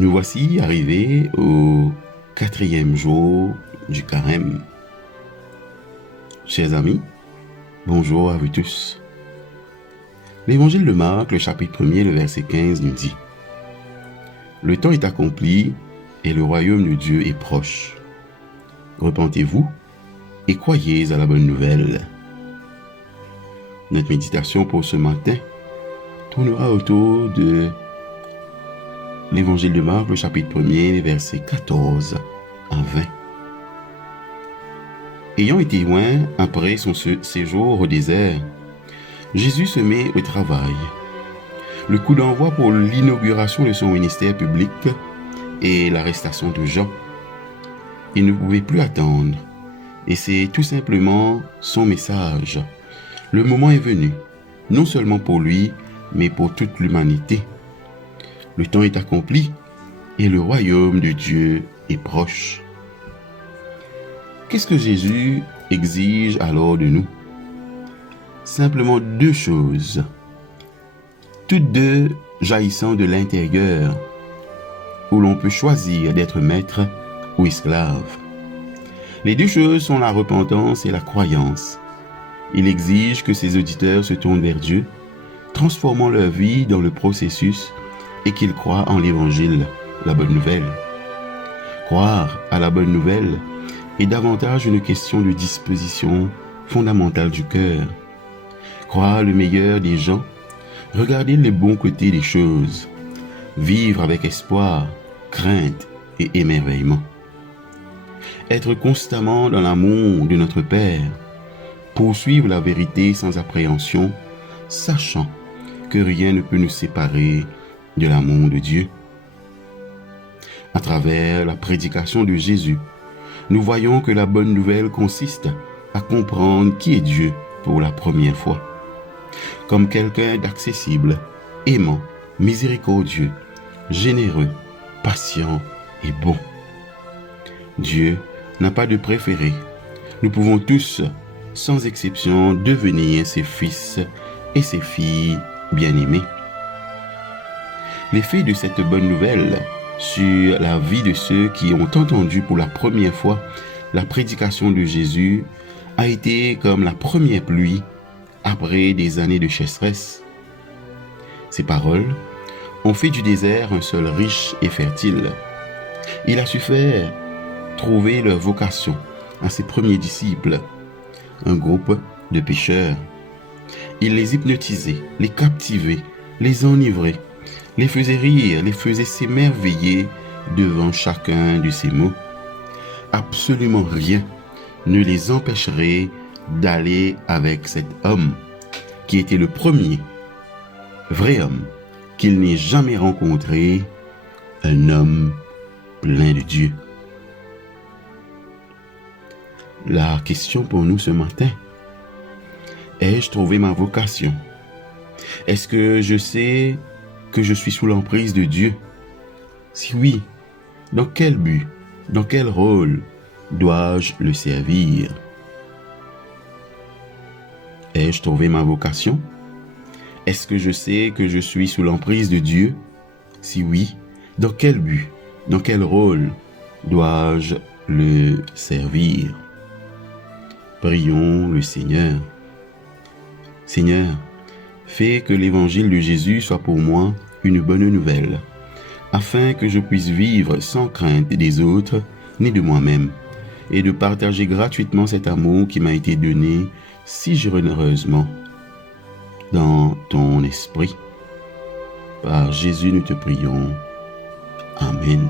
Nous voici arrivés au 4e jour du carême. Chers amis, bonjour à vous tous. L'évangile de Marc, le chapitre 1er, le verset 15 nous dit: Le temps est accompli et le royaume de Dieu est proche. Repentez-vous et croyez à la bonne nouvelle. Notre méditation pour ce matin tournera autour de l'évangile de Marc, le chapitre 1er, les versets 14 à 20. Ayant été loin après son séjour au désert, Jésus se met au travail. Le coup d'envoi pour l'inauguration de son ministère public et l'arrestation de Jean. Il ne pouvait plus attendre, et c'est tout simplement son message. Le moment est venu, non seulement pour lui, mais pour toute l'humanité. Le temps est accompli et le royaume de Dieu est proche. Qu'est-ce que Jésus exige alors de nous? Simplement deux choses, toutes deux jaillissant de l'intérieur, où l'on peut choisir d'être maître ou esclave. Les deux choses sont la repentance et la croyance. Il exige que ses auditeurs se tournent vers Dieu, transformant leur vie dans le processus et qu'ils croient en l'évangile, la bonne nouvelle. Croire à la bonne nouvelle est davantage une question de disposition fondamentale du cœur. Croire le meilleur des gens, regarder les bons côtés des choses, vivre avec espoir, crainte et émerveillement. Être constamment dans l'amour de notre Père, poursuivre la vérité sans appréhension, sachant que rien ne peut nous séparer de l'amour de Dieu. À travers la prédication de Jésus, nous voyons que la bonne nouvelle consiste à comprendre qui est Dieu pour la première fois, comme quelqu'un d'accessible, aimant, miséricordieux, généreux, patient et bon. Dieu n'a pas de préféré. Nous pouvons tous, sans exception, devenir ses fils et ses filles bien-aimés. L'effet de cette bonne nouvelle sur la vie de ceux qui ont entendu pour la première fois la prédication de Jésus a été comme la première pluie après des années de sécheresse. Ces paroles ont fait du désert un sol riche et fertile. Il a su faire trouver leur vocation à ses premiers disciples, un groupe de pécheurs. Il les hypnotisait, les captivait, les enivrait, les faisait rire, les faisait s'émerveiller devant chacun de ses mots. Absolument rien ne les empêcherait d'aller avec cet homme qui était le premier vrai homme qu'il n'ait jamais rencontré, un homme plein de Dieu. La question pour nous ce matin: ai-je trouvé ma vocation? Est-ce que je sais que je suis sous l'emprise de Dieu? Si oui, dans quel but, dans quel rôle dois-je le servir? Ai-je trouvé ma vocation? Est-ce que je sais que je suis sous l'emprise de Dieu? Si oui, dans quel but, dans quel rôle dois-je le servir? Prions le Seigneur. Seigneur, fais que l'évangile de Jésus soit pour moi une bonne nouvelle, afin que je puisse vivre sans crainte des autres ni de moi-même, et de partager gratuitement cet amour qui m'a été donné si généreusement dans ton esprit. Par Jésus nous te prions. Amen.